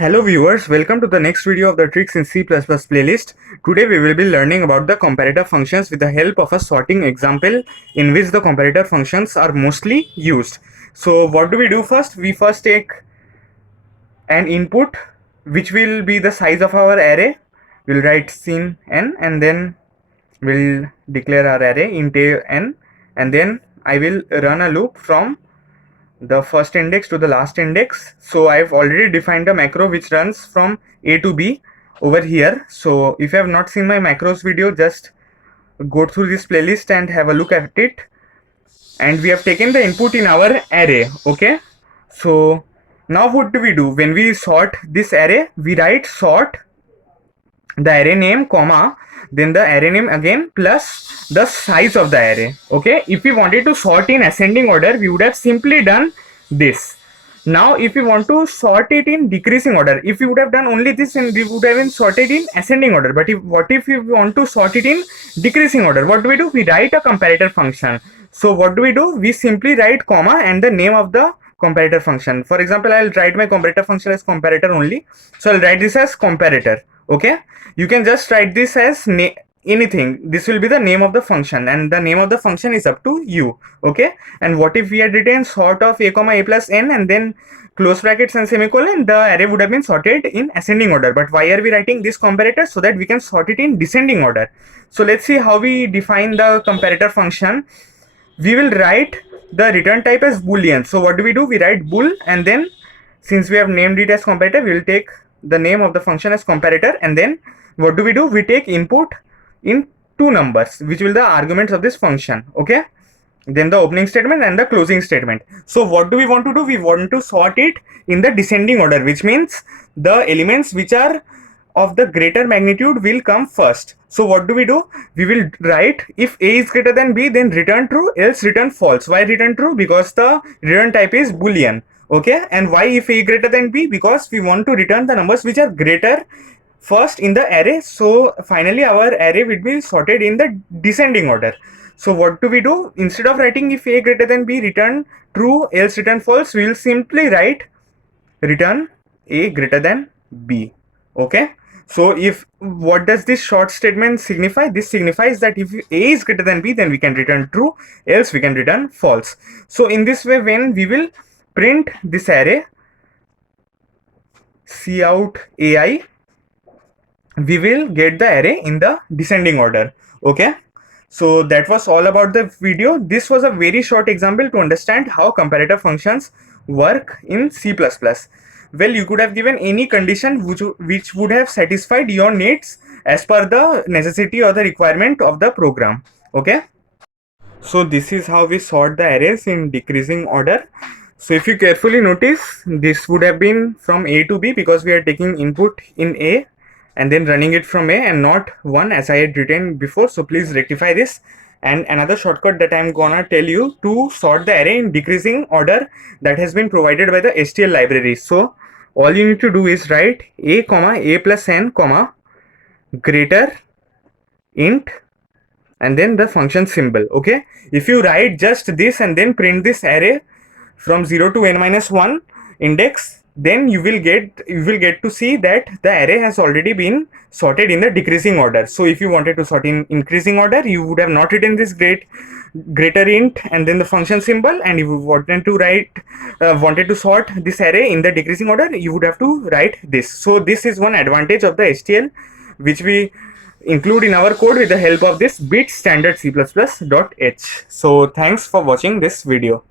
Hello viewers, welcome to the next video of the Tricks in C++ playlist. Today we will be learning about the comparator functions with the help of a sorting example in which the comparator functions are mostly used. So what do we do first? We first take an input which will be the size of our array. We'll write sin n and then we'll declare our array int n, and then I will run a loop from the first index to the last index. So I've already defined a macro which runs from A to B over here. So if you have not seen my macros video, just go through this playlist and have a look at it. And we have taken the input in our array. Okay, so now what do? When we sort this array, we write sort the array name comma then the array name again plus the size of the array. Okay, if we wanted to sort in ascending order, we would have simply done this. Now if we want to sort it in decreasing order, if we would have done only this, and we would have been sorted in ascending order. But what if we want to sort it in decreasing order? What do? We write a comparator function. So what do? We simply write comma and the name of the comparator function. For example, I'll write my comparator function as comparator only. So I'll write this as comparator. Okay, you can just write this as anything. This will be the name of the function, and the name of the function is up to you. Okay, and what if we had written sort of a comma a plus n and then close brackets and semicolon? The array would have been sorted in ascending order. But why are we writing this comparator? So that we can sort it in descending order. So let's see how we define the comparator function. We will write the return type as boolean. So what do? We write bool, and then since we have named it as comparator, we will take the name of the function as comparator, and then what do? We take input in two numbers which will the arguments of this function. Okay, then the opening statement and the closing statement. So what do we want to do? We want to sort it in the descending order, which means the elements which are of the greater magnitude will come first. So what do? We will write if a is greater than b, then return true, else return false. Why return true? Because the return type is boolean. Okay, and why if a greater than b? Because we want to return the numbers which are greater first in the array. So finally our array will be sorted in the descending order. So what do? Instead of writing if a greater than b, return true, else return false, we will simply write return a greater than b. Okay, so if what does this short statement signify? This signifies that if a is greater than b, then we can return true, else we can return false. So in this way, when we will print this array cout ai, we will get the array in the descending order. Okay, so that was all about the video. This was a very short example to understand how comparator functions work in C++. Well, you could have given any condition which would have satisfied your needs as per the necessity or the requirement of the program. Okay, so this is how we sort the arrays in decreasing order. So if you carefully notice, this would have been from A to B because we are taking input in A and then running it from A and not 1 as I had written before. So please rectify this. And another shortcut that I'm gonna tell you to sort the array in decreasing order, that has been provided by the STL library. So all you need to do is write a comma a plus n comma greater int and then the function symbol. Okay, if you write just this and then print this array from 0 to n minus 1 index, then you will get to see that the array has already been sorted in the decreasing order. So if you wanted to sort in increasing order, you would have not written this greater int and then the function symbol, and if you wanted to sort this array in the decreasing order, you would have to write this. So this is one advantage of the STL which we include in our code with the help of this bit standard C++.h. So thanks for watching this video.